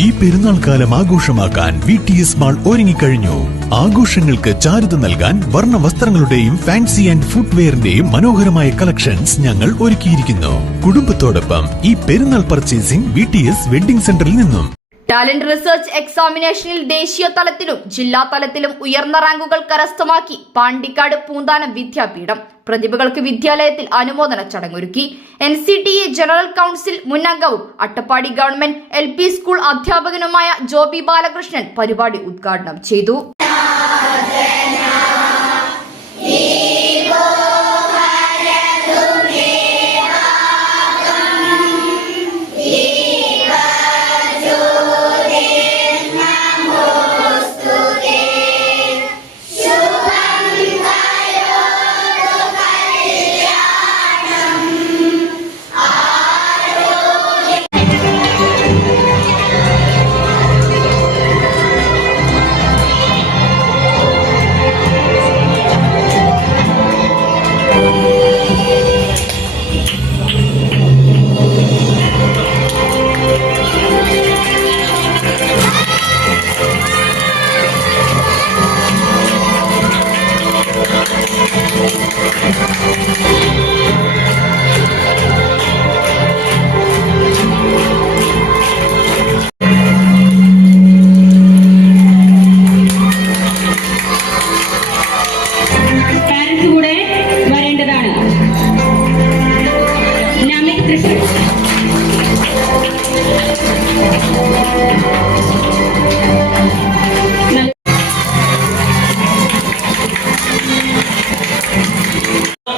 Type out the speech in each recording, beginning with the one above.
ഈ പെരുന്നാൾ കാലം ആഘോഷമാക്കാൻ VTS മാൾ ഒരുങ്ങിക്കഴിഞ്ഞു. ആഘോഷങ്ങൾക്ക് ചാരുത നൽകാൻ വർണ്ണ വസ്ത്രങ്ങളുടെയും ഫാൻസി ആൻഡ് ഫുട്വെയറിന്റെയും മനോഹരമായ കളക്ഷൻസ് ഞങ്ങൾ ഒരുക്കിയിരിക്കുന്നു. കുടുംബത്തോടൊപ്പം ഈ പെരുന്നാൾ പർച്ചേസിംഗ് VTS വെഡിംഗ് സെന്ററിൽ നിന്നും. ടാലന്റ് റിസർച്ച് എക്സാമിനേഷനിൽ ദേശീയ തലത്തിലും ജില്ലാ തലത്തിലും ഉയർന്ന റാങ്കുകൾ കരസ്ഥമാക്കി പാണ്ടിക്കാട് പൂന്താനം വിദ്യാപീഠം പ്രതിഭകൾക്ക് വിദ്യാലയത്തിൽ അനുമോദന ചടങ്ങൊരുക്കി. NCTA ജനറൽ കൌൺസിൽ മുൻ അംഗവും അട്ടപ്പാടി ഗവൺമെന്റ് LP സ്കൂൾ അധ്യാപകനുമായ ജോബി ബാലകൃഷ്ണൻ പരിപാടി ഉദ്ഘാടനം ചെയ്തു.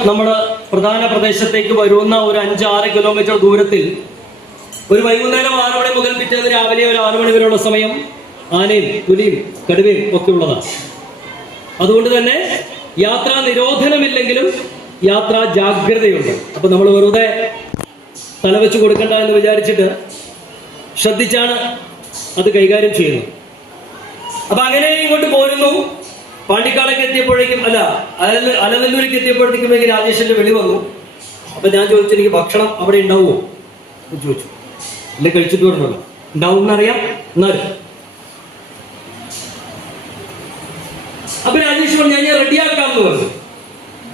നമ്മുടെ പ്രധാന പ്രദേശത്തേക്ക് വരുന്ന ഒരു 5-6 കിലോമീറ്റർ ദൂരത്തിൽ ഒരു വൈകുന്നേരം 6 മണി മുതൽ പിറ്റേന്ന് രാവിലെ ഒരു 6 മണി വരെയുള്ള സമയം ആനയും പുലിയും കടുവയും ഒക്കെ ഉള്ളതാണ്. അതുകൊണ്ട് തന്നെ യാത്രാ നിരോധനമില്ലെങ്കിലും യാത്രാ ജാഗ്രതയുണ്ട്. അപ്പൊ നമ്മൾ വെറുതെ തലവെച്ച് കൊടുക്കണ്ട എന്ന് വിചാരിച്ചിട്ട് ശ്രദ്ധിച്ചാണ് അത് കൈകാര്യം ചെയ്യുന്നത്. അപ്പൊ അങ്ങനെ ഇങ്ങോട്ട് പോരുന്നു. പാണ്ടിക്കാടേക്ക് എത്തിയപ്പോഴേക്കും അലനല്ലൂരിലേക്ക് എത്തിയപ്പോഴത്തേക്കും രാജേഷിന്റെ വിളി വന്നു. അപ്പൊ ഞാൻ ചോദിച്ചു, എനിക്ക് ഭക്ഷണം അവിടെ ഉണ്ടാവുമോ ചോദിച്ചു. അല്ലെ കഴിച്ചിട്ട് പറഞ്ഞല്ലോ, ഉണ്ടാവും എന്നറിയാം എന്നാലും. അപ്പൊ രാജേഷ് പറഞ്ഞു, ഞാൻ റെഡിയാക്കാമെന്ന് പറഞ്ഞു.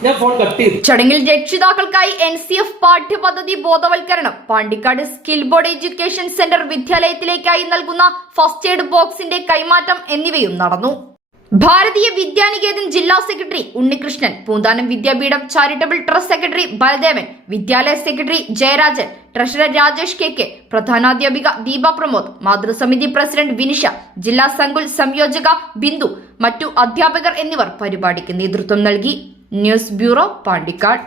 ഞാൻ ഫോൺ കട്ട് ചെയ്തു. ചടങ്ങിൽ രക്ഷിതാക്കൾക്കായി NCF പാഠ്യപദ്ധതി ബോധവൽക്കരണം, Pandikkad skill board education centre വിദ്യാലയത്തിലേക്കായി നൽകുന്ന ഫസ്റ്റ് എയ്ഡ് ബോക്സിന്റെ കൈമാറ്റം എന്നിവയും നടന്നു. ഭാരതീയ വിദ്യാനികേതൻ ജില്ലാ secretary Unnikrishnan, Poonthanam Vidyapeedham charitable trust secretary Baladevan, വിദ്യാലയ secretary Jayarajan, treasurer Rajesh KK, പ്രധാനാധ്യാപിക ദീപ പ്രമോദ്, മാതൃസമിതി പ്രസിഡന്റ് വിനിഷ, ജില്ലാ സംഘുൽ സംയോജക ബിന്ദു, മറ്റു അധ്യാപകർ എന്നിവർ പരിപാടിക്ക് നേതൃത്വം നൽകി. News bureau, Pandikkad.